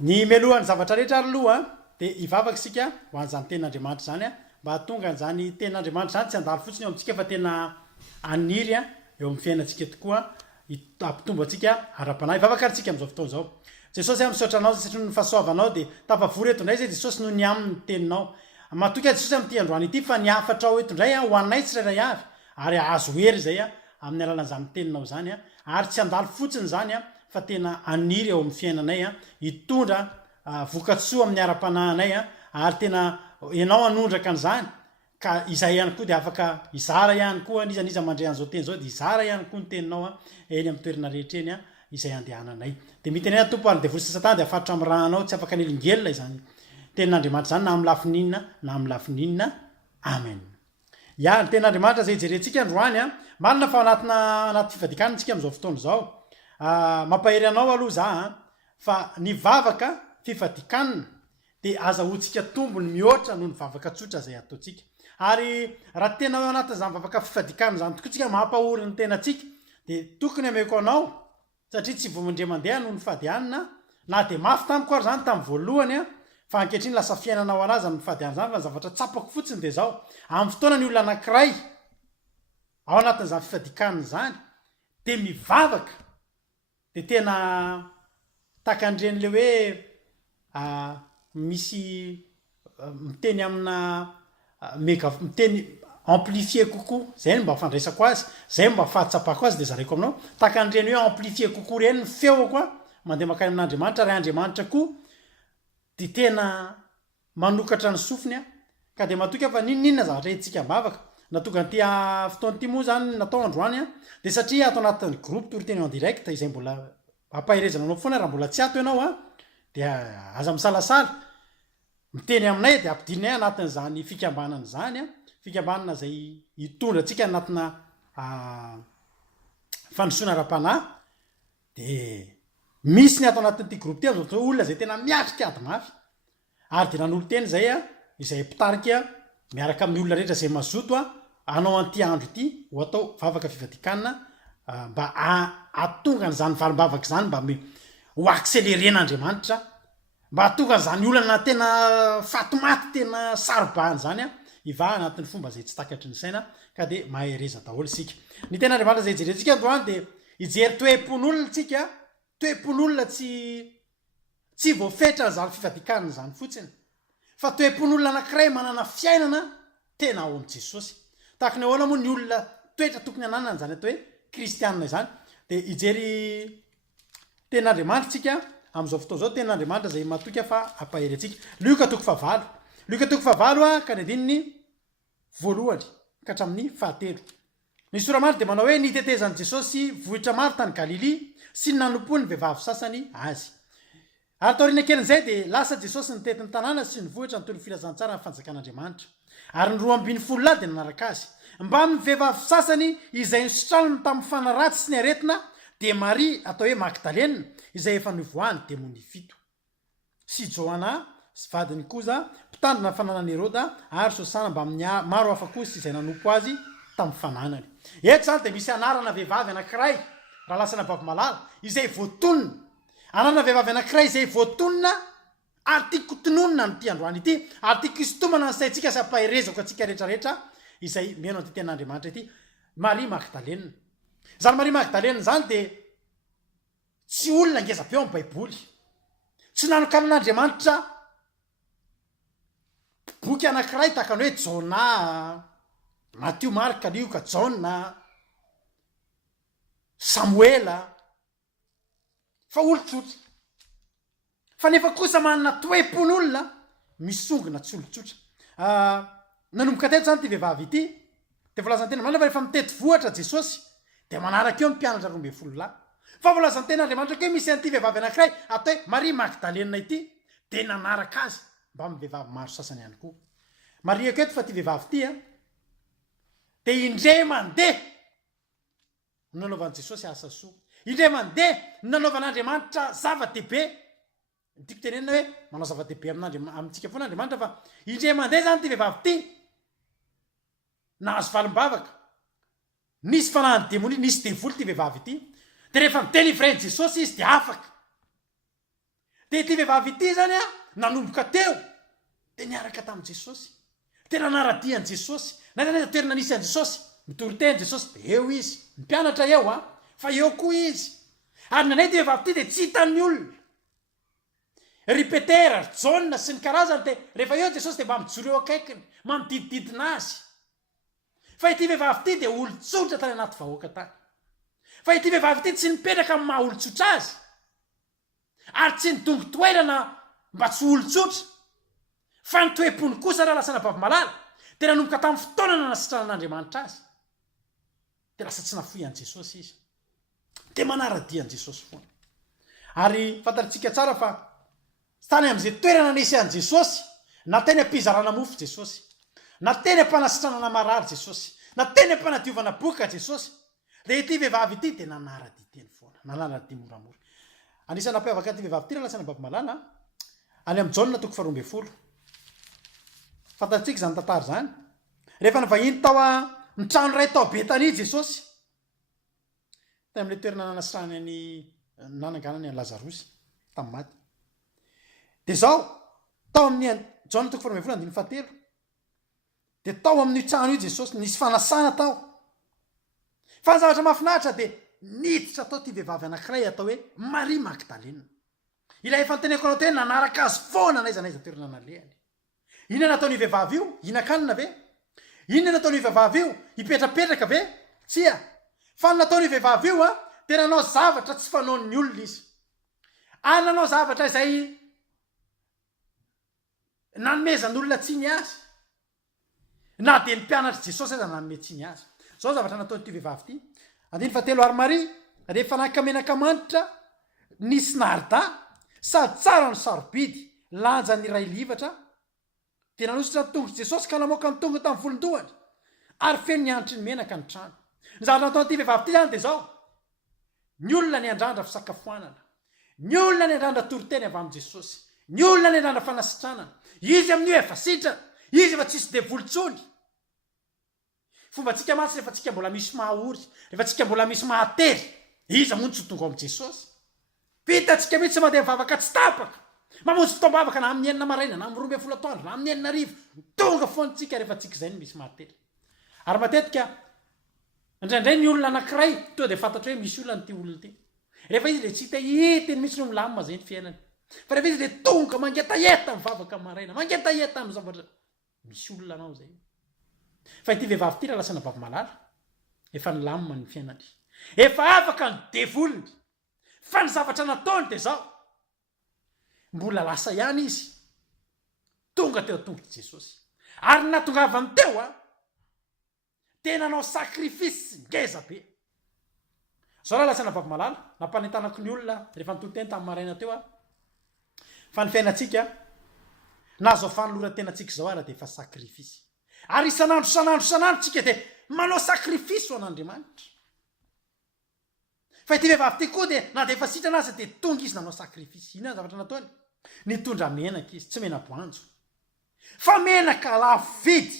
ny melohany zavatra rehetra aroloha de ivavaka sika ho an'zany ten'andriamanitra zany a mba hatonga n'zany ten'andriamanitra zany tsy andalo fotsiny eo amitsika fa tena aniry a eo amin'ny fiainatsika tokoa ampitombo atsika ara-panahy ivavaka arytsika am'izao fotoana zao jesosy misaotranao satria ny fahasoavanao de tapavory eto ndray zay jesosy no ny amin'ny teninao matoka jesosy am'ty androany ity fa niafatra o eto ndray a ho anay tsirairay avy ary azo hery zay a amin'ny alalan'zany teninao zany a ary tsy andalo fotsiny zany a fa tena aniry eo amin'ny fiainanay a hitondra vokatsoa amin'ny ara-panahinay a ary tena ianao anondraka an'zany ka izay ihany koa de afaka izara ihany koa nizaniza mandray an'zao teny zao de izara ihany koa ny teninao a eny amin'ny toerana rehetra eny a izay andehananay de mitenena tompo ary devoly satana de afatotra amin'ny rahanao tsy afaka nelingelona izany tenin'andriamanitra zany na amin'ny lafininna na amin'ny lafininna amen ya ny ten'andriamanitra zay jerentsika androany a marina fa anaty fivadikanantsika am'izao fotoana zao mampahery anao aloha za fa nivavaka fifadikanina de azahoantsika tombony mihoatra noho ny vavaka tsotra zay ataotsika ary raha tena eo anatin'zany vavaka fifadikanina zany tokoa tsika mampahory ny tenatsika de tokony ameko anao satria tsy vomindre mandeha noho ny fadianina na de mafy tamiko ary zany tamin'ny voalohany a fa ankehitriny lasa fiainanao anazy amin'ny fadiana zany fa ny zavatra tsapako fotsiny de zao amin'ny fotoana ny olona anankiray ao anatin'zany fifadikanina zany de mivavaka de tena takandren'le hoe misy miteny amina miteny amplifie kokoa zay ny mba fandraisako azy zay mba fahatsapako azy de zareko aminao takandreny hoe amplifie kokoa reny ny feo koa mandeha makany amin'andriamanitra ry andriamanitra koa de tena manokatra ny sofiny a ka de matoka fa ninninona zavatra etsika mbavaka natonga ty fotoany ty moa zany natao androany a de satria ato anatin'ny groupe toryteny en direct izay mbola ampahirezana anao foana raha mbola tsy ato ianao a de aza misalasala miteny aminay de ampidinay anatin'zany fikambanana zany a fikambanana zay hitondra atsika anatina fandrosoana ara-panahy de misy ny ato anatin'ity groupe ty am'zao olona zay tena miatrika ady mafy ary de nanolo teny zay a izay mpitarika miaraka amin'ny olona rehetra zay mazoto a anao anty andro ity ho atao vavaka fivadikanina mba atonga n'zany valim-bavaka zany mba ho acceleren'andriamanitra mba atonga n'zany olana tena fatomaty tena sarobahany zany a iva anatin'ny fomba zay tsy takatry ny saina ka de mahereza daholo sika ny tena andriamanitra zay jerentsika androany de ijery toe-pon'olona tsika toe-pon'olona tsy voafetra n'zany fivadikanina zany fotsiny fa toe-pon'olona anankiray manana fiainana tena ao am' jesosy tahaka ny ahoana moa ny olona toetra tokony ananana zany atao hoe kristianina zany de ijery ten'andriamanitra tsika am'izao fotoa zao ten'andriamanitra zay matoka fa ampahery atsika Luka 4:Luka a ka ny andininy voalohany ka hatramin'ny 7 ny soramary de manao hoe nitetezany jesosy vohitra maro tany Galily sy ny nanompoany vehivavy sasany azy ary taorina kelin'izay de lasa jesosy nitety ny tanàna sy ny vohitra ny toy ny filazantsara ny fanjakan'andriamanitra ary ny 12 lahy de nanaraka azy mba amin'ny vehivavy sasany izay nisotranony tamin'ny fanaratsy sy ny aretina de Maria atao hoe Magdalena izay efa nivoahany demony 7 sy Joana sy vadiny koza mpitandrina fananan'i Heroda ary Sosana mba amin'ny maro hafa kosa izay nanompo azy tamin'ny fananany eto zany de misy anarana vehivavy anankiray raha lasana bavy malala izay voatonona anarana vehivavy anankiray izay voatonona ary tia kotononina ny ty androany ity ary tia kristomana ny saitsika sy ampaherezako atsika rehetrarehetra izay meno anty ten'andriamanitra ity Maria Magdalena zany Maria Magdalena zany de tsy olona ngeza-peo amin'ny baiboly tsy nanokanan'andriamanitra boky anankiray tahaka ny hoe Jona Matthieu Marc Luka John Samuela fa olo-tsotra fa nefa kosa manana toe-pon'olona misongona tsy olo-tsotra nanomboka teto zany ty vehivavy ity de volazany tena manana fa rehefa mitety vohatra Jesosy de manaraka eo mpianatra 12 lahy fa volazany tena andriamanitra koe misy an'ity vehivavy anankiray atao hoe Maria Magdalena ity de nanaraka azy mba amin'ny vehivavy maro sasany ihany koa Maria keto fa ty vehivavy ty a de indre mandeha nanaovan'i Jesosy asa soa indre mandeha nanaovan'andriamanitra zava-dehibe tiako tenenina hoe manao zava-dehibe amintsika foana andriamanitra fa indre mandeha zany ty vehivavy ty nahazo valim-bavaka nisy fanahany demony nisy devoly ty vehivavy ity de rehefa midelivre Jesosy izy de afaka de ty vehivavy ity zany a nanomboka teo de niaraka tamin' jesosy tena naradian' jesosy toerana nisy an' jesosy mitoroteny jesosy de eo izy mpianatra eo a fa eo koa izy ary nanay ty vehivavy ty de tsy hitan'ny olona ripetera jauna sy ny karazany de rehefa eo jesosy de mba mijoro eo akaikiny mamididididina azy fa ity vehivavy ty de olotsotra tany anaty vahoaka tany fa ity vehivavy ty tsy nipetraka amin'ny maha olotsotra azy ary tsy nidongo toerana mba tsy olotsotra fa ny toepony kosa raha lasana bavy malala de nanomboka tamin'ny fotoanana nasitranan'andriamanitra azy de lasa tsy nafoy an' jesosy izy de manaradian' jesosy foana ary fantaritsika tsara fa tany am'izay toerana nisy an' jesosy na teny ampizarana mofo jesosy na teny ampanasitranana marary jesosy na teny ampanadiovana boka jesosy de ity vehivavy ity de nanarady teny foana nanarady moramora anisany nampiavaka ty vehivavy ty raha lasana bavy malala any am' jauna toko 12 fantatsika zany tantara zany rehefa navahiny tao a mitrano ray tao betany jesosy tam'le toerana nanasirany any nananganany any lazarosy tamy maty de zao tao amin'ny jauna toko 12 de tao amin'ny trano io jesosy nisy fanasana tao fa ny zavatra mahafinaritra de niditra tao ty vehivavy anankiray atao hoe Maria Magdalena ilay efa nyteneko anao teny nanaraka azy foana naiza toerana nalehany inona nataony vehivavy io inakanina ve inona nataony vehivavy io ipetrapetraka ve tsia fa nataony vehivavy io a de nanao zavatra tsy fanaon'ny olona izy nanao zavatra izay nanomezan'olona tsiny azy na de ny mpianatra jesosy aza nanome tsiny azy zao zavatra nataony ty vehivavy ty andiny fatelo ary Maria rehefa nakamenaka manitra nisy narda sady tsara no sarobidy lanja ny ray livatra de nanositra ny tongotra jesosy ka namoaka ny tonga tamin'ny volondohany ary feno ny antry ny menaka ny trano ny zavatra nataony ty vehivavy ty zany de zao ny olona ny andrandra fisakafoanana ny olona ny andrandra toroteny avy amin' jesosy ny olona ny andrandra fanasitranana izy amin'io efa sitrana izy efa tsisy de volontsony fomba tsika matsy rehefa tsika mbola misy mahaory rehefa tsika mbola misy mahatery izy mony tsy tonga am' jesosy vitatsika mihitsy tsy mandeha mivavaka tsy tapaka mamonjy fotoam-bavaka na amin'ny enina maraina na amin'ny 12 atoandro na amin'ny enina rivo tonga foanytsika rehefa tsika zay no misy mahatery ary matetika indraindray ny olona anankiray to de fantatra hoe misy olona nyty olona ty rehefa izy le tsy hita hitiny mihitsy no milamima zay ny fiainany fa rehefa izy le tonga mangetaeta mivavaka maraina mangetaeta amy zavatra misy olona anao zay fa ity vehivavy ty raha lasana bavy malala efa nilamima ny fiainany efa afaka ny devolony fa ny zavatra nataony de zao mbola lasa ihany izy tonga teo tongotra jesosy ary natongavany teo a tena nanao sakrifisy ngeza be zao raha lasana bavy malala nampanentanako ny olona rehefa nitoteny tamin'ny maraina teo a fa ny fiainatsika na zao fanolora tenatsika zao ara de efa sakrifisy ary isanandro tsika de manao sakrifisy ho an'Andriamanitra fa ity vehivavy ty koa de na de efa sitrana azy de tonga izy nanao sakrifisy ina zavatra nataony nitondra menaka izy tsy mena-boanjo fa menaka lafo vidy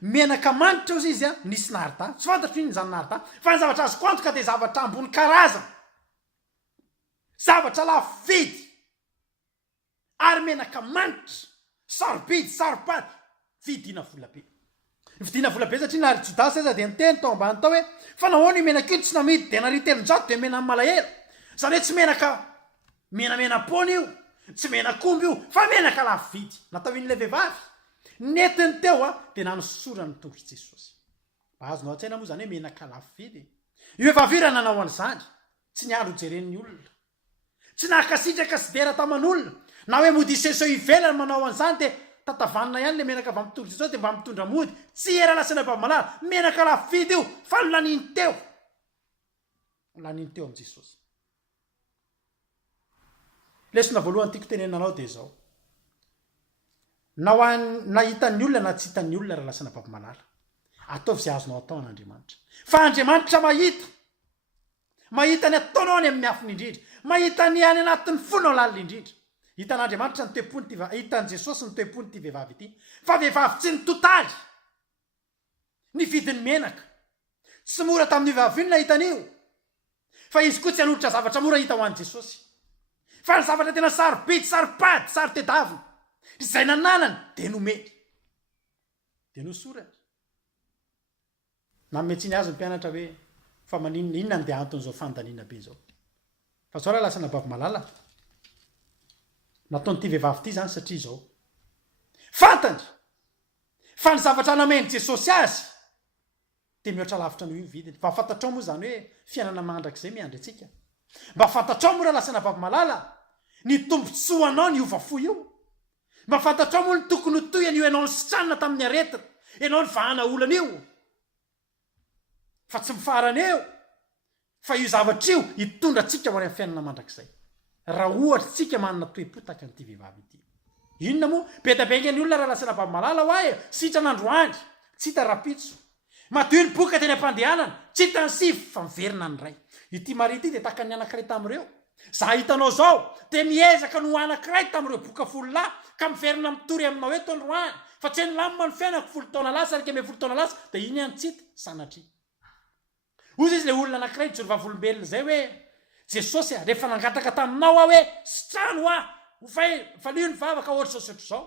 menaka manitra ozy izy a nisy narda tsy fantatro iny zany narda fa ny zavatra azo kwantoka de zavatra ambony karazana zavatra lafo vidy ary menaka manitra sarobidy saropady vidina volabe vidina volabe satria nary jodasy aza de niteny tao ambany tao hoe fa nahoana io menaka io tsy namidy de nary telonjato de mena amin'ny malahelo zany hoe tsy menaka menamenapony io tsy menakomby io fa menaka lafo vidy natao in'le vehivavy netiny teo a de nanosorany tongotra jesosy azonao an-tsaina moa zany hoe menaka lafo vidy io vehivavy io raha nanao an'izany tsy niandro jeren'ny olona tsy nakasitraka sy dera taman'olona na hoe mody iseso ivelany manao an'izany de tatavanina ihany le menaka avy amin'ny tongotra jesosy de mba mitondra mody tsy era lasana bavy malala menaka lafo vidy io fa nolaniny teo am' jesosy lesona voalohany tiako tenenanao de zao nahitan'ny olona na tsy hitan'ny olona raha lasana bavy malala ataovy zay azonao atao an'Andriamanitra fa Andriamanitra mahita ny ataonao any amin'ny afiny indrindra mahita ny any anatin'ny fonao lalina indrindra hitan'Andriamanitra ny toepony ty hitan'ny Jesosy ny toepony ty vehivavy ity fa vehivavy tsy ny totaly ny vidiny menaka tsy mora tamin'ny vehivavy iny na hitan'io fa izy koa tsy hanolotra zavatra mora hita ho an'i Jesosy fa ny zavatra tena sarobity saropady sary tedavina izay nananany de nomely de nosoratra na metsiny azy ny mpianatra hoe fa maninona inona ny de anton'izao fandaniana be zao fa zao raha lasa nabavy malala nataonyity vehivavy ity zany satria zao fantany fa ny zavatra nameny Jesosy azy de mihoatra lavitra noho io vidiny mba fantatrao moa zany hoe fiainana mandrak'izay miandry atsika mba fantatrao moa raha lasa nabavy malala ny tombontsoanao ny ovafo io mba fantatrao moa ny tokony ho toy an'io ianao ny sitranina tamin'ny aretina ianao ny vahana olana io fa tsy mifarana eo fa io zavatra io hitondra atsika ho any amin'ny fiainana mandrak'izay raha ohatra tsika manana toe-po taka nyity vehivavy ity inona moa betabenga ny olona raha lasa nabavy malala ho ahy sitran'androandry tsy hita rapitso madio ny boka teny am-pandehanana tsy hita ny sivy fa miverina ny ray ity mari ity de taka ny anankiray tamin'ireo za hitanao zao de miezaka no anankiray tamin'ireo boka folo lahy ka miverina mitory aminao hoe tondroany fa tsy ny lamima ny fiainako folo taona lasa arika me folo taona lasa de iny any tsy hita sanatria ozy izy le olona anankiray ny jorovavolombelona zay hoe Jesosy rehefa nangataka taminao aho hoe sitrano fa lio ny vavaka ohatry sosotro zao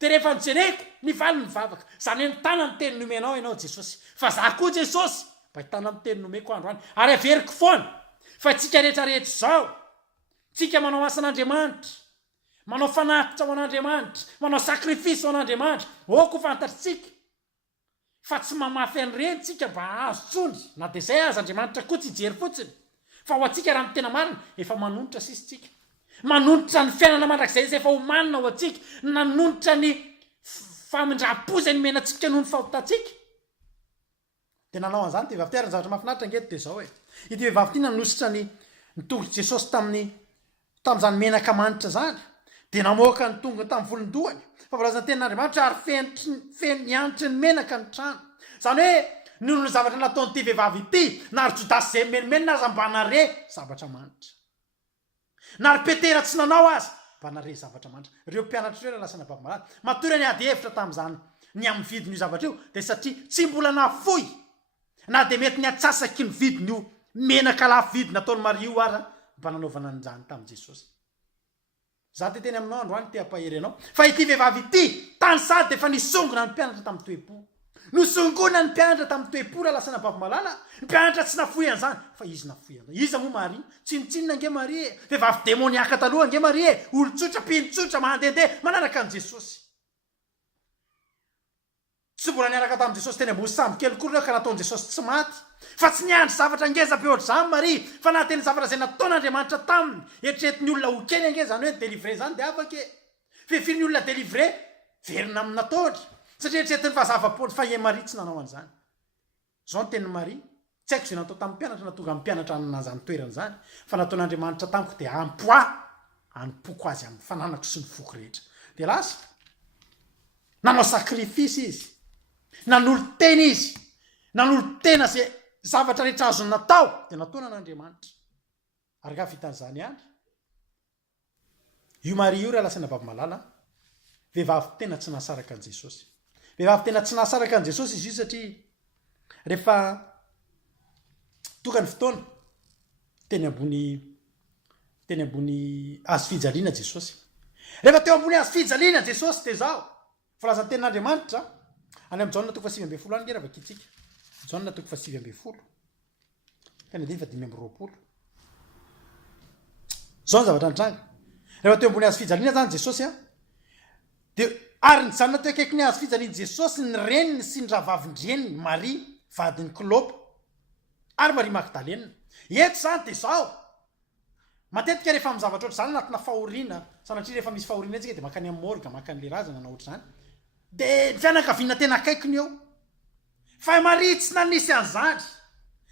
de rehefa nijereko ny vali ny vavaka zany hoe mitana ny teny nomenao ianao Jesosy fa za koa Jesosy mba hitana ny teny nomeko androany ary averiko foana fa tsika rehetrarehetra zao tsika manao asan'Andriamanitra manao fanatitra ho an'Andriamanitra manao sakrifisy ho an'Andriamanitra oko fantatritsika fa tsy mamafy an'ireny tsika mba azo tsony na de zay azy Andriamanitra koa tsy hijery fotsiny fa ho atsika raha ny tena marina efa manonitra sisitsika manonitra ny fiainana mandrak'izay izy efa ho manina ho atsika nanonitra ny famindram-pozany menatsika noho ny fahotatsika de nanao an'izany ty vehivavy ty ary ny zavatra mahafinaritra angety de zao hoe ity vehivavy ty nanositra ny tongotry Jesosy tam'izany menaka manitra zany de namoaka ny tongony tamin'ny volondohany fa volazany tenin'Andriamanitra ary nianitry ny menaka ny trano zany hoe noho ny zavatra nataonyity vehivavy ity nary Jodasy zay menimenina azy mba nare zavatra manitra nary Petera tsy nanao azy mba nare zavatra manitra ireo mpianatra ireo lasa nabavy malala matory ny ady hevitra tamin'izany ny amin'ny vidiny io zavatra io de satria tsy mbola nafoy na de mety ny atsasaky ny vidiny io menaka lafo vidy nataony Maria io ara mba nanaovana an'izany tamin'i Jesosy za te teny aminao androany te ampahery anao fa ity vehivavy ity tany sady de efa nisongona ny mpianatra tamin'ny toe-po nosongona ny mpianatra tamin'ny toe-po raha lasa nabavy malala ny mpianatra tsy nafoy an'izany fa izy nafoy an'izany iza moa Maria tsinotsinona nge Maria vehivavy demoniaka taloha nge Maria olon-tsotra mpino-tsotra mandehandeha manaraka an' Jesosy tsy mbola niaraka tamin'i Jesosy teny ambony sambo kely kory reo ka nataon'i Jesosy tsy maty fa tsy niandry zavatra ngeza-be ohatr'izany Maria fa na teny zavatra zay nataon'Andriamanitra taminy eritreretiny olona ho kely ange zany hoe délivrer zany de afaka fifirin'ny olona délivrer verina amin'ny nataony satria eritreretiny fahazava-pony fa Maria tsy nanao an'izany zao ny tenin'ny Maria tsy haiko zay natao tamin'ny mpianatra na tonga amin'ny mpianatra nan'izany toerana zany fa nataon'Andriamanitra tamiko de ampoko azy amin'ny fananako sy ny foko rehetra de lasa nanao sakrifisy izy nanolo tena izy nanolo tena zay zavatra rehetra azo natao de nataona n'Andriamanitra ary ka vitan'izany ihany io Maria io raha lasa nabavy malala vehivavy tena tsy nahasaraka an' Jesosy vehivavy tena tsy nahasaraka an' Jesosy izy io satria rehefa toka ny fotoana teny ambony azo fijaliana Jesosy rehefa teo ambony azo fijaliana Jesosy de zao volazany tenin'Andriamanitra any amin'ny Jaona toko 7:20 any ngerava kitsika Jaona toko 7:20 tena diny fa 5:20 zao ny zavatra nitranga rehefa teo ambony azo fijaliana zany Jesosy de ary ny janona teo akaiky ny azo fijaliany Jesosy ny reniny sy ny rahavavin-dreniny Maria vadiny Klopa ary Maria Magdalena eto zany de zao matetika rehefa amin'ny zavatra ohatr' zany anatina fahoriana sanatria rehefa misy fahoriana tsika de makany amin'ny morga makany le razana na ohatr' zany de ny fianakaviana tena akaikiny eo fa Maria tsy nanisy an'izany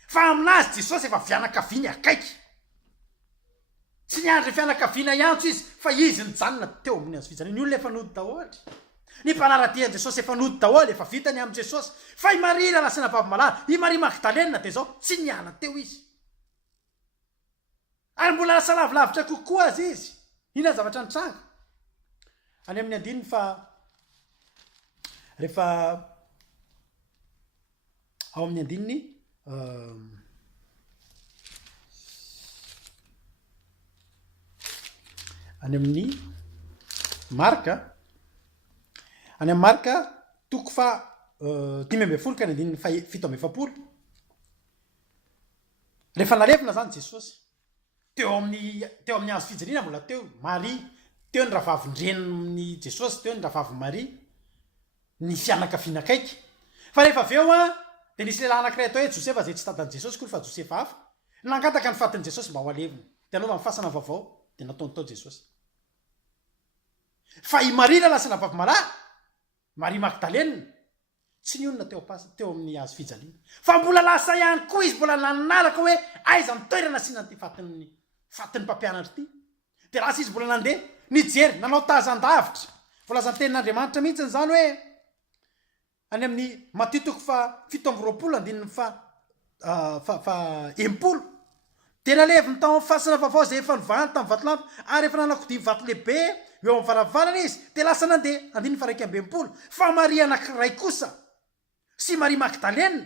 fa aminazy Jesosy efa fianakaviany akaiky tsy niandry fianakaviana ihantso izy fa izy ny janona teo amin'ny azo fijaliana ny olona efa nody daholo ny mpanaradian'i Jesosy efa nody daholo efa vitany amin'ny Jesosy fa i Maria raha lasa nabavy malala i Maria Magdalena de zao tsy niala teo izy ary mbola lasa lavilavitra kokoa azy izy ina zavatra nitranga any amin'ny andininy fa rehefa ao amin'ny andininy any amin'ny marka any amin'ny marka toko fa 5 ka ny andininy fito amby efapolo rehefa nalevina zany jesosy teo amin'ny azo fijaliana mbola teo Maria teo ny ravavindreniny jesosy teo ny ravavy Maria ny fianakaviana akaiky fa rehefa aveo de nisy lehilahy anankiray atao hoe Josefa zay tsy tadan'i Jesosy koa fa Josefa hafa nangataka ny fatin'i Jesosy mba ho alevina de anaova ny fasana vaovao de nataony tao Jesosy fa i Maria lasa ravavy Maria Magdalena tsy ny olona teo amin'ny azo fijaliana fa mbola lasa ihany koa izy mbola nanaraka hoe aiza ny toerana asiana ty fatin'ny mpampianatra ty de lasa izy mbola nandeha nijery nanao tazan-davitra volazan'ny tenin'Andriamanitra mihitsy zany hoe any amin'ny Matthieu toko fa 7 andininy fa 10 de naleviny tao amin'ny fasana vaovao zay efa nivahany tamin'ny vatolampy ary efa nanakodiany vato lehibe eo amin'ny varavarana izy de lasa nandeha andininy fa 1 fa Maria anankiray kosa sy Maria Magdalena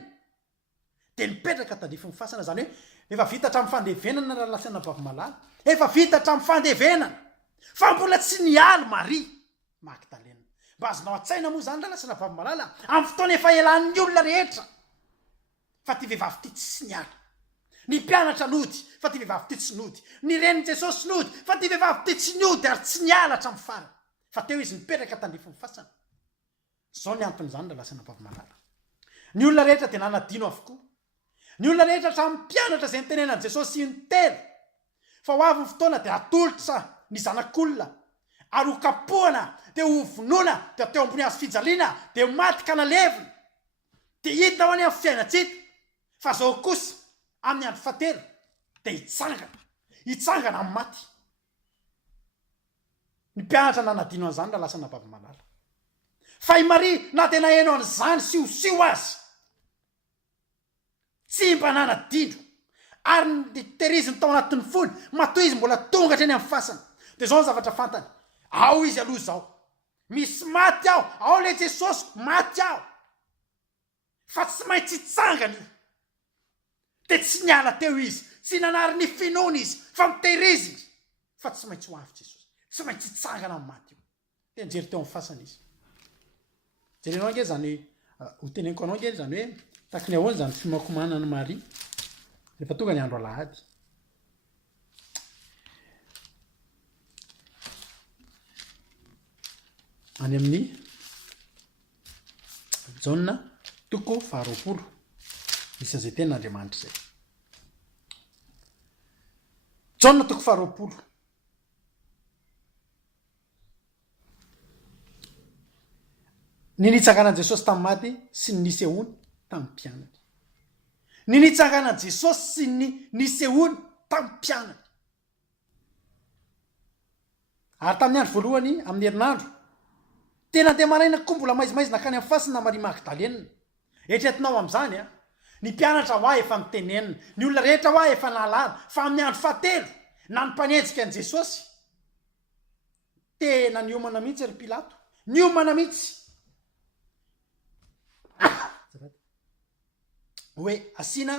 de nipetraka tandrify ny fasana zany hoe efa vita hatramin'ny fandevenana raha lasana vavimalala efa vita hatramin'ny fandevenana fa mbola tsy nialy Maria Magdalena mba azonao an-tsaina moa zany raha lasana vavimalala amin'ny fotoana efa elan'ny olona rehetra fa ty vehivavy ty tsy nialy ny mpianatra nody fa ty vehivavy ty tsy nody ny renin'i Jesosy nody fa ty vehivavy ty tsy niody ary tsy niala hatramin'ny farany fa teo izy nipetraka tandrify ny fasana zao ny antony zany raha lasana vavimalala ny olona rehetra de nanadino avokoa ny olona rehetra hatramin'ny mpianatra zay nitenenan'i Jesosy sy niteny fa ho avy ny fotoana de atolotra ny zanak'olona ary ho kapohana de ho vonoana de teo ambony azo fijaliana de maty ka nalevina de hita ho any amin'ny fiainatsika fa zao kosa amin'ny andro fatelo de hitsangana amin'ny maty ny mpianatra nanadino an'izany raha lasana vavimalala fa i Maria na de naheno an'izany siosio azy tsy mba nanadino ary nitehiriziny tao anatin'ny fony matoa izy mbola tonga hatreny amin'ny fasana de zao ny zavatra fantany ao izy aloha zao misy maty ao le Jesosy maty ao fa tsy maintsy hitsangana io de tsy niala teo izy tsy nanary ny finoana izy fa mitehiriziny fa tsy maintsy ho avy Jesosy tsy maintsy hitsangana amin'ny maty io de nijery teo amin'ny fasana izy jerenao ange zany ho teneniko anao ange zany hoe taky ny ahoany zany fimakomanana Maria rehefa tonga ny andro alahady any amin'ny Jaona toko 20 misy an'izay tenin'Andriamanitra zay Jaona toko 20 ny nitsanganan'i Jesosy tamin'ny maty sy ny nisehoany tamin'ny mpianatra ny nitsanganan'i Jesosy sy ny nisehoany tamin'ny mpianatra ary tamin'ny andro voalohany amin'ny herinandro tena de maraina koa mbola maizimaizina nakany amin'ny fasana Maria Magdalena etretinao amin'izany ny mpianatra ho efa mitenenina ny olona rehetra ho efa nalala fa amin'ny andro fahatelo na ny mpanenjika an'i Jesosy tena niomana mihitsy ry Pilato niomana mihitsy hoe asiana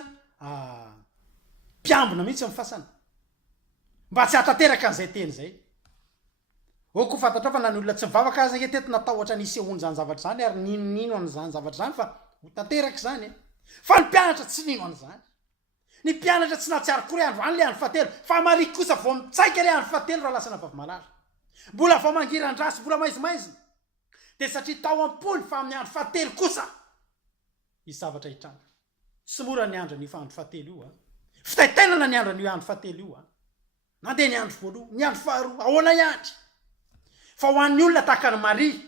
mpiambina mihitsy amin'ny fasana mba tsy hatateraka an'izay teny zay koa fantatra fa na ny olona tsy mivavaka azy ange teto natahotra nisy ehony zany zavatra zany ary ninonino an'izany zavatra zany fa ho tanteraka zany fa ny mpianatra tsy nino an'izany ny mpianatra tsy natsiary kory androany le andro fahatelo fa Maria kosa vao mitsaika le andro fahatelo raha lasana vavimalala mbola vao mangiran-drasy mbola maizimaizina de satria tao am-pony fa amin'ny andro fahatelo kosa izy zavatra hitranga tsy mora ny andro nyfa andro fahatelo io fitaitenana ny andro ny andro fahatelo io nandeha ny andro voaloha ny andro faharoa ahoana ihany fa ho an'ny olona tahaka ny Maria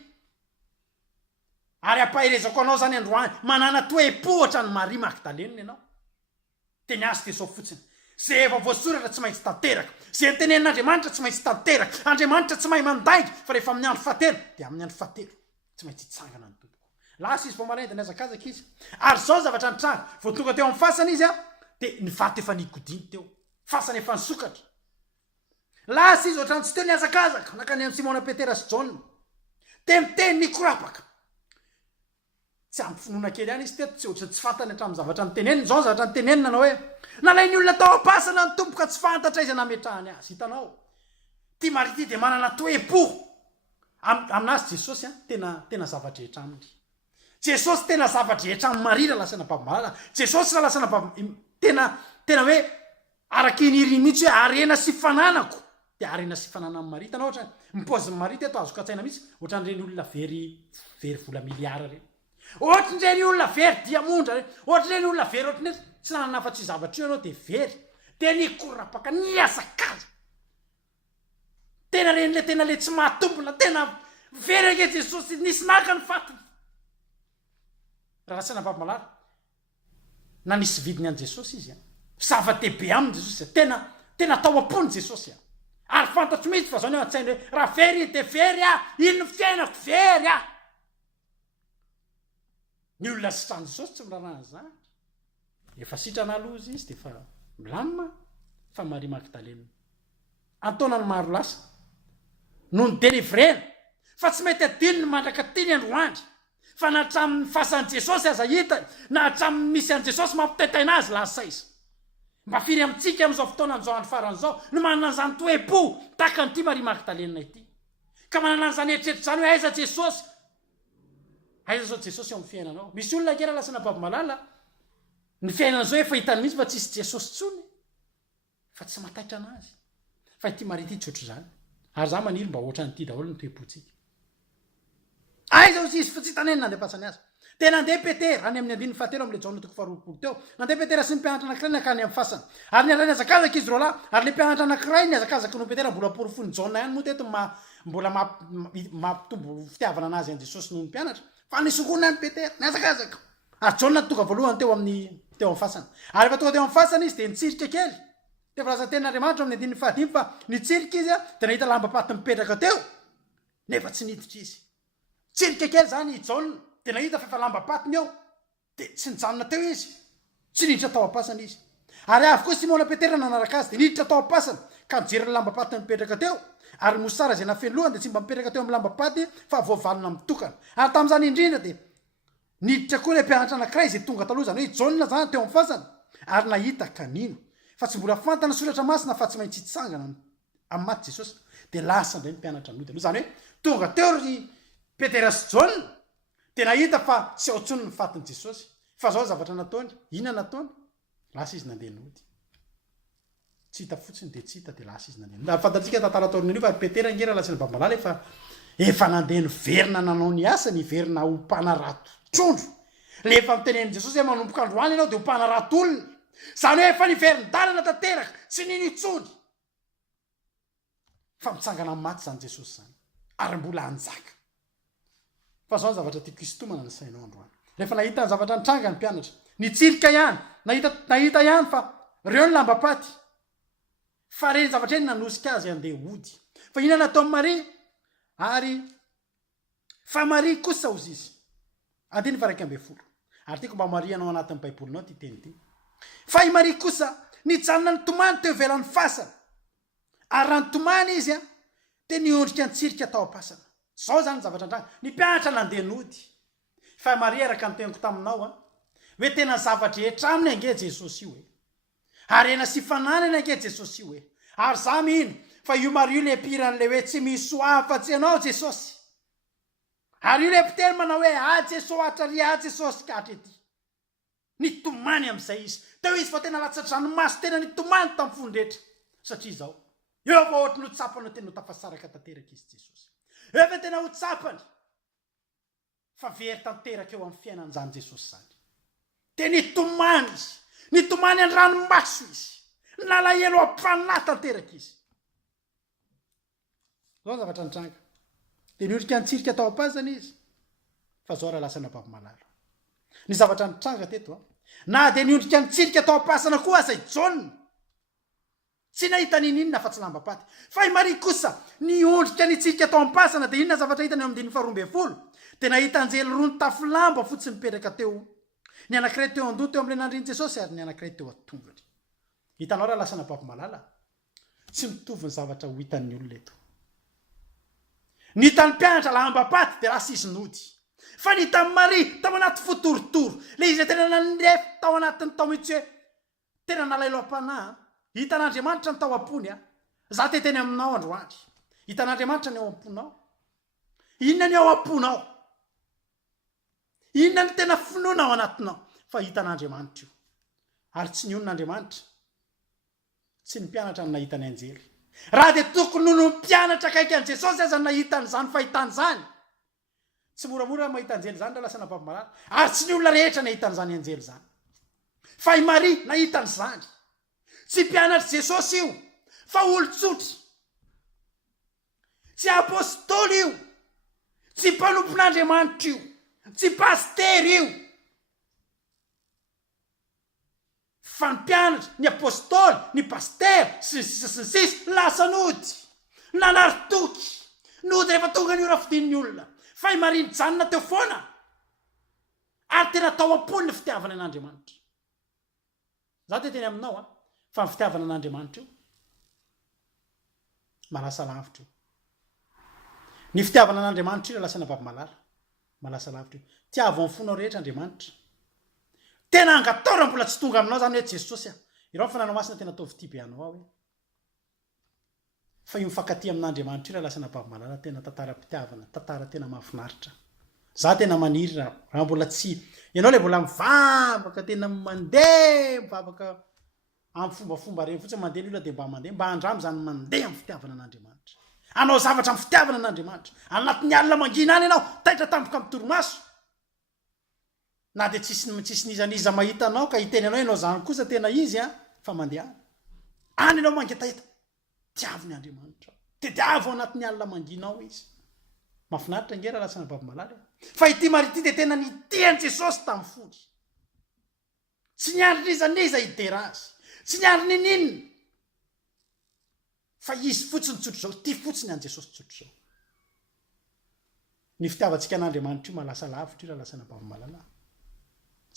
ary ampahirezako anao zany androany manana toe-pohatra ny Maria Magdalena ianao de ny azy de zao fotsiny zay efa voasoratra tsy maintsy tanteraka zay ntenenin'Andriamanitra tsy maintsy tanteraka Andriamanitra tsy mahay mandaingy fa rehefa amin'ny andro fahatelo de amin'ny andro fahatelo tsy maintsy hitsangana ny tompoko lasa izy vao maraina de niazakazaka izy ary zao zavatra nitranga vao tonga teo amin'ny fasana izy de ny vato efa nigodiny teo fasana efa nisokatra lasa izy ohatrany tsy teo niazakazaka nakany amin'ny Simona Petera sy Jaona de miteny nikorapaka tsy ampy finoana kely ihany izy teto tsy ohatry tsy fantany hatramin'ny zavatra nitenenina zao zavatra nitenenina nanao hoe nalainy olona tao am-pasana ny tompoka tsy fantatra izy nametrahany azy hitanao tia marity de manana toe-po aminazy jesosy a tena zavadrehetra aminy jesosy tena zavadrehetra amin'ny marira lasana bavimalala jesosy raha lasana tena hoe araky niry mihitsy hoe arena sy fananako de arena sy fanana amin'ny marita anao ohatra mipaozin'ny marita eto azo katsaina mihitsy ohatran'ireny olona very vola miliara reny ohatran'ireny olona very diamondra reny ohatran'ireny olona very ohatrany tsy nanana afa-tsy zavatra io ianao de very de nikorapaka niasakaza tena reny le tena le tsy mahatombona tena very ake jesosy nisy naka ny fatiny raha lasana bavimalala na nisy vidiny an' jesosy izy a zava-dehibe aminy jesosy tena tao am-pony jesosy a ary fantatro mihitsy fa zao ny an-tsainy hoe raha very de very a ino ny fiainako very a ny olona sitrany jesosy tsy mirarana zany efa sitrana aloha izy de fa milamina fa Maria Magdalena antonany maro lasa no ny delivrena fa tsy mety adino ny mandraka tiany androandry fa na hatramin'ny fasan'i jesosy aza hitany na hatramin'ny misy an' jesosy mampitaitaina azy lasa izy mba firy amintsika am'izao fotoana an'izao andro faran'izao no manana an'izany toe-po tahaka an'ity Maria Magdalena ity ka manana an'izany eritreritry zany hoe aiza jesosy jesosy eo amin'ny fiainanao misy olona kera lasana bavimalala ny fiainan'izao efa hitany mihitsy fa tsisy jesosy tsony fa tsy mataitra anazy fa ity Maria ity tsy ohatry zany ary za maniry mba ohatran'ity daholo ny toe-pontsika aiza izy fa tsy hitaneny nandepasany azy de nandeha Petera any amin'ny andininy fahatelo am'le jaona toko faharoapolo teo nandeha Petera sy ny mpianatra anankiray nakany amin'ny fasana ary niarany azakazaka izy roalahy ary le mpianatra anankiray ny azakazaka no Petera mbola porofony jaona ihany moa teto mbola mampitombo fitiavana anazy an' jesosy noho ny mpianatra fa nisokona any Petera ny azakazaka ary jaona tonga voalohany teo amin'ny fasana ary efa tonga teo amin'ny fasana izy de nitsirika kely de fa laza tenaandriamanitra amin'ny andininy fahadimy fa nitsirika izy a de nahita lamba-paty mipetraka teo nefa tsy niditra izy tsirika kely zany jaona de nahita fa efa lamba-patiny eo de tsy nijanona teo izy tsy niditra tao am-pasana izy ary avokoa Simona Petera nanaraka azy de niditra tao am-pasana ka nijery ny lamba-paty mipetraka teo ary mosara zay nafeny lohany de tsy mba mipetraka teo amin'ny lamba-paty fa voavalona mitokana ary tamin'izany indrindra de niditra koa le mpianatra anankiray zay tonga taloha zany hoe jaona zany teo amin'ny fasana ary nahita kanino fa tsy mbola fantana soratra masina fa tsy maintsy hitsangana amin'ny maty jesosy de lasa ndray ny mpianatra nody aloha zany hoe tonga teo ry Petera sy jaona de nahita fa tsy ao tsony ny fatiny jesosy fa zao zavatra nataony ina nataony lasa izy nandeha nody tsy hita fotsiny de tsy hita de lasa izy nandeha nody fantatsika tantara ataon'io fa Petera ngera lasina bavimalala efa nandeha niverina nanao ny asa niverina ho mpanarato trondro lefa mitenen'i jesosy hoe manomboka androany ianao de ho mpanarato olona zany hoe efa niverin-dalana tanteraka tsy ninitsony fa mitsangana amin'ny maty zany jesosy zany ary mbola anjaka fa zao ny zavatra tiako isitomana ny sainao androany rehefa nahita ny zavatra nitranga ny mpianatra nitsirika ihany nahita ihany fa reo ny lamba-paty fa reny zavatra eny nanosika azy andeha hody fa ina nataon'ny Maria ary fa Maria kosa ozy izy andiny fa raiky ambe folo ary tiako mba Maria anao anatin'ny baibolinao ty teny ty fa i Maria kosa nijanona ny tomany teo ivelan'ny fasana ary raha ny tomany izy a de niondrika nitsirika tao am-pasana zao zany zavatra andragna ny mpianatra nandeha nody fa Maria araka nyteniko taminao a hoe tena zavatra rehetra aminy ange jesosy io e arena sy fananana ange jesosy io e ary za mihino fa io Maria io le piran'le hoe tsy misy hoafa-tsy anao jesosy ary io le mpiteny manao hoe jesosy atrary jesosy katrety nitomany am'izay izy teo izy fa tena latsatranomaso tena nitomany tamin'ny fondretra satria zao eo fa ohatry no tsapana tena ho tafasaraka tanteraka izy jesosy efa tena ho tsapany fa very tanteraka eo amin'ny fiainan'izany jesosy zany de nitomany izy nitomany an-dranomaso izy nalahelo am-panahy tanteraka izy zao zavatra nitranga de niondrika nitsirika tao am-pasana izy fa zao raha lasana bavimalala ny zavatra nitranga teto a na de niondrika nitsirika tao am-pasana koa aza jaona tsy nahita ninina fa tsy lamba-paty fa i Maria kosa niondrika nitsirika tao am-pasana de inona zavatra hitany eo amin'ny 2:20 de nahita anjely roa ny tafilamba fotsiny mipetraka teo ny anankiray teo andoha teo am'le nandriny jesosy ary ny anankiray teo atongany hitanao raha lasana bavimalala tsy mitovy ny zavatra ho hitan'ny olona eto ny hitan'ny mpianatra lamba-paty de lasa izy nody fa ny hitan'ny Maria tao anaty fotorotoro le izy tena nandefa tao anatiny tao mihitsy hoe tena nalailo am-panahy hitan'Andriamanitra ny tao am-pony a za teteny aminao androandry hitan'andriamanitra ny ao am-ponao inona ny ao am-ponao inona ny tena finoana ao anatinao fa hitan'andriamanitra io ary tsy ny onon'andriamanitra tsy ny mpianatra ny nahitany anjely raha dia tokony noho no mpianatra kaiky an' jesosy aza ny nahitan'izany fahitany zany tsy moramora mahita anjely zany raha lasa napavimarary ary tsy ny olona rehetra nahitan'izany anjely zany fa i Maria nahitan'izany tsy mpianatra jesosy io fa olo-tsotra tsy apôstôly io tsy mpanompon'andriamanitra io tsy pastery io fa ny mpianatra ny apôstôly ny pastery sy lasa nody nanaritoky nody rehefa tonga ny ora fidin'ny olona fa i Maria nijanona teo foana ary tena tao am-pony ny fitiavana an'andriamanitra za te teny aminao fa ny fitiavana an'andriamanitra io malasa lavitra io ny fitiavana an'andriamanitra io lasa navavimalala malasa lavitra io tiavo amin'ny fonao rehetra andriamanitra tena angatao raha mbola tsy tonga aminao zany hoe jesosy irao fananao masina tena ataovy ty be anao hoe fa io mifankaty amin'andriamanitra io raha lasa napavimalala tena tantara-pitiavana tantara tena mahafinaritra za tena maniry raha mbola tsy ianao le mbola mivavaka tena mandeha mivavaka amin'ny fombafomba reny fotsiny mandeha ny olona dia mba andramo zany mandeha amin'ny fitiavana an'andriamanitra anao zavatra amin'ny fitiavana an'andriamanitra anatin'ny alina mangina any ianao taitra tampoka amin'ny toromaso na dia tsisy nizaniza mahita anao ka hiteny anao ianao zany kosa tena izy fa mandeha any ianao mangetahita tiavony andriamanitra tediavo anatin'ny alina manginao izy mafinaritra ngera lasa napavimalala fa ity Maria ity dia tena nitiany jesosy tamin'ny fody tsy niandry nizaniza hidera azy tsy niandry ninina fa izy fotsiny tsotro zao ty fotsiny an jesosy tsotro zao ny fitiavantsika an'andriamanitra io malasa lavitra io raha lasa napavimalala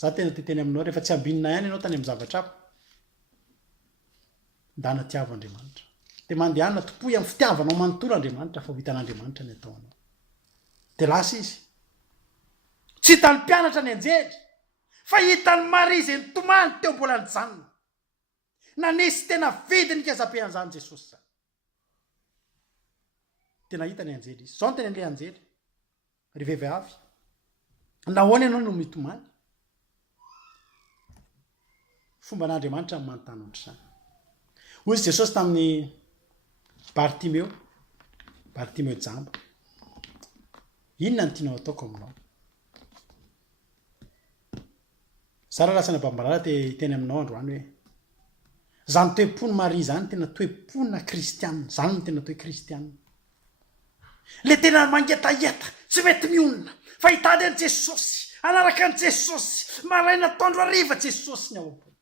za tena teteny aminao rehefa tsy ambinina ihany ianao tany amin'ny zavatra hafa ndana tiavo andriamanitra dia mandehanana topoy amin'ny fitiavanao manontolo andriamanitra fa ho hitan'andriamanitra ny ataonao dia lasa izy tsy hitany mpianatra ny anjely fa hitany Maria izay nitomany teo mbola nijanona nanisy tena vidiny kazapean'izany jesosy zany tena hitany anjely izy zao ny tena an'ilay anjely ry vehivavy nahoana ianao no mitomany fomba an'andriamanitra ny manontany ohatr'izany hoy izy jesosy tamin'ny Bartimeo jamba inona ny tianao ataoko aminao za raha lasa napavimalala teny aminao androany hoe zany toe-pony Maria zany tena toe-ponina kristianina zany no tena toe kristianina le tena mangetaheta tsy mety mionona fa hitady an' jesosy anaraka an' jesosy maraina tandro ariva jesosy ny ao am-pony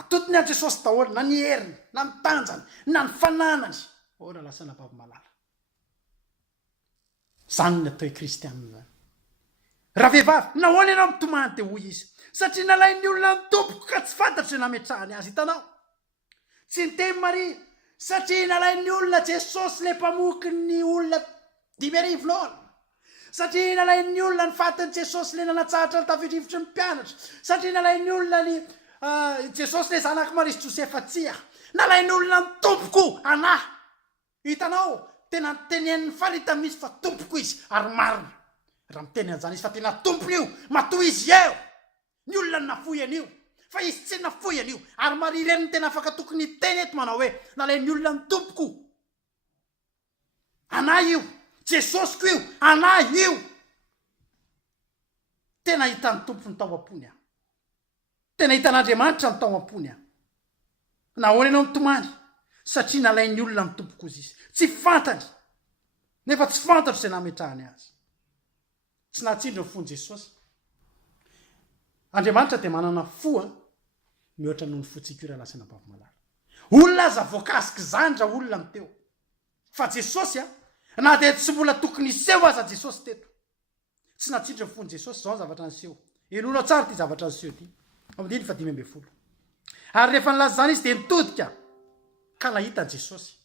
atotony an' jesosy daholo na ny heriny na ny tanjany na ny fananany ora lasa napavimalala zany ny atao kristianina zany raha vehivavy nahoana ianao mitomany dia hoy izy satria nalain'ny olona ny tompoko ka tsy fantatry zay nametrahany azy hitanao tsy niteny Maria satria nalain'ny olona jesosy le mpamoky ny olona 5,000 laona satria nalain'ny olona ny fatiny jesosy le nanatsahatra ny tafirivotry ny mpianatra satria nalain'ny olona ny jesosy le zanaky Maria sy Josefa tsia nalain'ny olona ny tompoko anahy hitanao tena tenen'ny falita misy fa tompoko izy ary marina raha miteny an'izany izy fa tena tompony io matoa izy eo ny olona ny nafoy an'io fa izy tsy nafoy an'io ary Maria ireny ny tena afaka tokony teny eto manao hoe nalain'ny olona ny tompoko anahy io jesosy ko io anahy io tena hitan'ny tompo ny tao am-pony tena hitan'andriamanitra ny tao am-pony nahoana ianao mitomany satria nalain'ny olona ny tompoko izy tsy fantany nefa tsy fantatro izay nametrahany azy tsy nahatsindry ny fony jesosy andriamanitra dia manana foa mihoatra noho ny fotsika raha lasa napavimalala olona aza voakasiky zany raha olona miteo fa jesosy na dia tsy mbola tokony iseho aza jesosy teto tsy nahatsindry ny fony jesosy zao ny zavatra niseho enonao tsara ty zavatra niseho ty amdiny fa 5 ary rehefa nilaza zany izy dia nitodika ka nahitany jesosy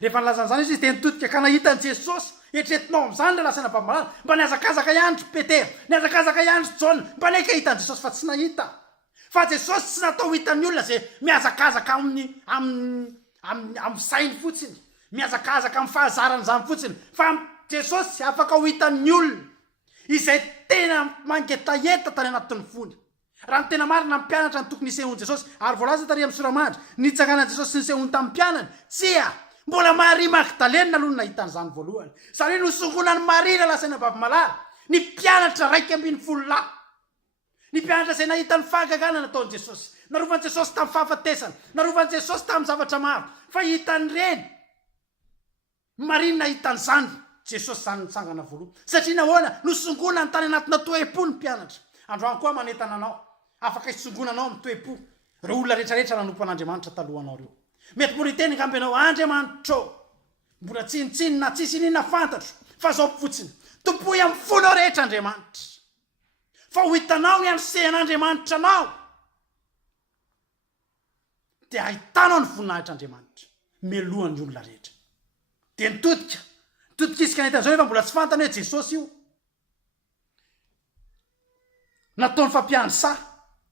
rehefa nilazan'izany izy dia nitodika ka nahitany jesosy etretinao amin'izany raha lasa napavimalala mba niazakazaka ihanytry Petera niazakazaka ihanytry Jaona mba naika hitany jesosy fa tsy nahita fa jesosy tsy natao hitan'ny olona zay miazakazaka amin'ny sainy fotsiny miazakazaka amin'ny fahazarany zany fotsiny fa jesosy afaka ho hitan'ny olona izay tena mangetaheta tany anatin'ny fony raha ny tena marina mpianatra ny tokony isehony jesosy ary voalaza tary amin'ny soramandry nitsanganan jesosy sy nisehony tamin'ny mpianany tsia mbola Maria Magdalena aloha nahitan'izany voalohany zany hoe nosongonany Maria la lasaina bavimalala ny mpianatra raiky ambin'ny folo lahy ny mpianatra izay nahita ny fahagagana nataon'i jesosy narovany jesosy tamin'ny fahafatesana narovany jesosy tamin'ny zavatra maro fa hitany reny Maria nahitan'izany jesosy zany nitsangana voaloha satria nahoana nosongona ny tany anatina toe-po ny mpianatra androany koa manentana anao afaka hisongonanao amin'ny toe-po reo olona rehetrarehetra nanompan'Andriamanitra talohanao reo mety mbola hiteny ngamby anao Andriamanitro mbola tsinitsiny na tsisy ninona fantatro fa zao fotsiny tompoy amin'ny fonao rehetra Andriamanitra fa ho hitanao ny ansehan'Andriamanitra anao dia ahitanao ny voninahitr'Andriamanitra melohan'ny olona rehetra dia nitodika isika nahitan'izao efa mbola tsy fantany hoe Jesosy io nataony fampiansa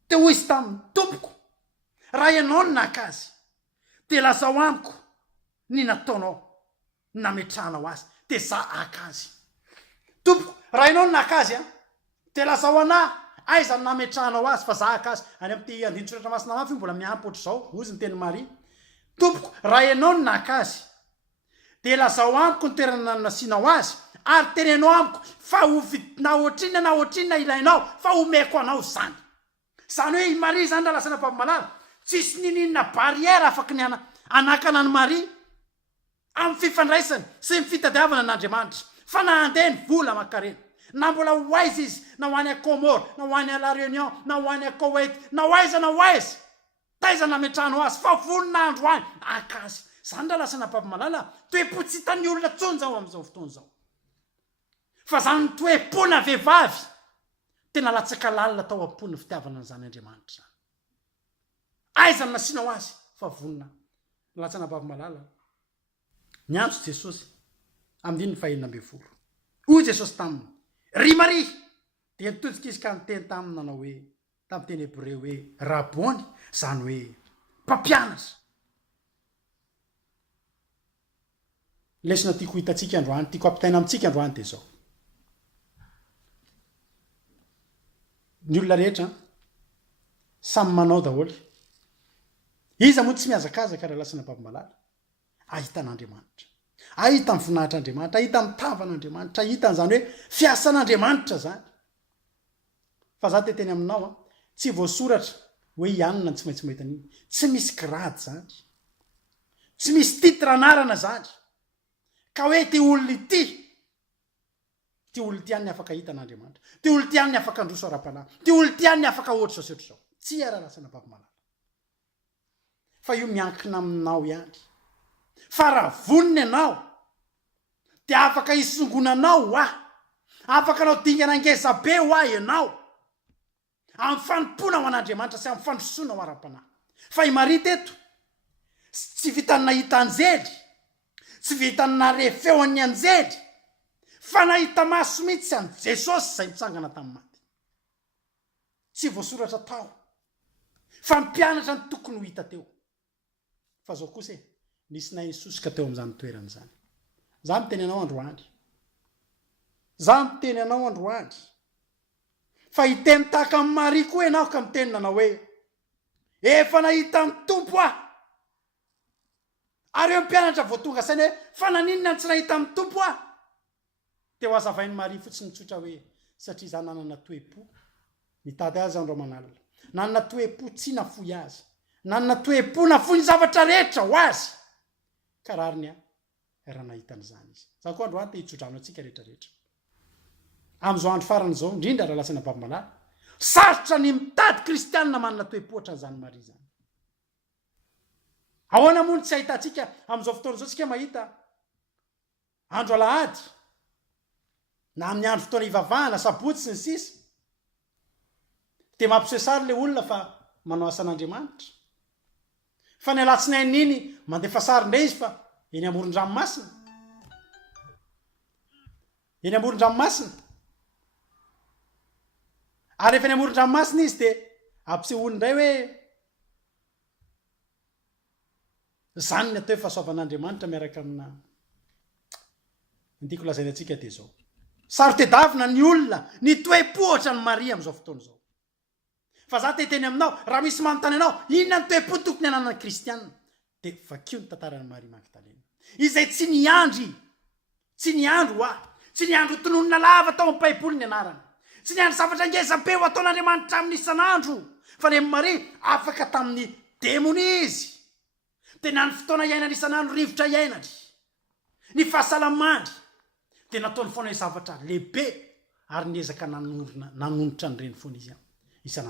te ho izy tamin'ny tompoko raha ianao ny naka azy dia lazao amiko ny nataonao nametrahanao azy dia za aka azy tompoko raha ianao ny naka azy dia lazao anahy aiza ny nametrahanao azy fa za aka azy any amin'ity andinitsoratra masina mafy mbola miampy ohatr'izao ozy ny teny Maria tompoko raha ianao ny naka azy dia lazao amiko ny toerana nasianao azy ary tenenao amiko fa ho na ohatrinona ilainao fa homeko anao zany hoe i Maria zany raha lasana bavimalala tsisy nininona barrière afaky ny anakana ny Maria amin'ny fifandraisany sy ny fitadiavana n'Andriamanitra fa na handeha ny vola makarena na mbola ho aiza izy na ho any a Comore na ho any a La Réunion na ho any a Koweït na ho aiza taiza nametrahanao azy fa voninandro any aka azy zany raha lasana bavimalala toe-po tsy hitan'ny olona tsony zao amin'izao fotoana zao fa zany toe-pona vehivavy tena latsaka lalina tao am-pony fitiavana n'izany Andriamanitra aiza ny nasianao azy fa vonina latsana bavimalala niantso Jesosy amin'ny 1:20 hoy Jesosy taminy ry Maria dia nitodika izy ka niteny taminy nanao hoe tamin'ny teny Hebreo hoe rabony zany hoe mpampianatra lesona tiako hitantsika androany tiako ampitaina amintsika androany dia zao ny olona rehetra samy manao daholo iza moa tsy miazakazaka raha lasana bavimalala ahita n'Andriamanitra ahita ny voninahitr'Andriamanitra ahita ny tavan'Andriamanitra ahita n'izany hoe fiasan'Andriamanitra zany fa za teteny aminao tsy voasoratra hoe ianona ny tsy maintsy mahita an'iny tsy misy grady zany tsy misy titre anarana zany ka hoe ty olona ity any ny afaka hita n'Andriamanitra ty olona ity any ny afaka androso ara-panahy ty olona ity any ny afaka ohatry zao seotra zao tsy raha lasana bavimalala fa io miankina aminao ihany fa raha vonina ianao dia afaka hisongonanao afaka anao dingana ngeza be ho ianao amin'ny fanompona ho an'Andriamanitra sy amin'ny fandrosoana ho ara-panahy fa i Maria teto tsy vitany nahita anjely tsy vitany narefeo an'ny anjely fa nahita maso mihitsy any Jesosy zay mitsangana tamin'ny maty tsy voasoratra tao fa mpianatra ny tokony ho hita teo fa zao kosa nisy nahisosoka teo amin'izany toerana zany za miteny anao androany fa hiteny tahaka amin'ny Maria koa ianao ka miteny nanao hoe efa nahita ny tompo ary eo mpianatra voatonga sainy hoe fa naninona ny tsy nahita amin'ny tompo dia ho azavain'ny Maria fotsiny tsotra hoe satria za nanana toe-po mitady azy andro manalina nanana toe-po tsy nafoy azy nanana toe-po nafoy ny zavatra rehetra ho azy ka rariny raha nahitan'izany izy za koa androany te hitsodrano antsika rehetrarehetra amin'izao andro farany zao indrindra raha lasana bavimalala sarotra ny mitady kristianina manana toe-po ohatran'izany Maria zany ahoana moa ny tsy ahitantsika amin'izao fotoana zao tsika mahita andro alahady na amin'ny andro fotoana ivavahana sabotsy ny sisa dia mampiseho sary le olona fa manao asan'Andriamanitra fa ny alatsinainy iny mandefa sary indray izy fa eny amoron-dranomasina ary efa ny amoron-dranomasina izy dia ampisehoany indray hoe zany ny atao hoe fahasoavan'andriamanitra miaraka amina nytiako lazaina atsika de zao saro tedavina ny olona ny toe-pohatra ny Maria am'izao fotoana zao fa za teteny aminao raha misy manontany anao inona ny toe-po tokony ananany kristianina de vakio ny tantarany Maria Magdalena izay tsy niandro tsy niandro tononona lava tao amin'ny baiboly ny anarany tsy niandro zavatra ngezam-peo ataon'Andriamanitra amin'ny isan'andro fa ny Maria afaka tamin'ny demonizy tena ny fotoana iainany isan'andro rivotra iainany ny fahasalamany de nataony foana ny zavatra lehibe ary niezaka nanonotra ny reny foana izy isan'andro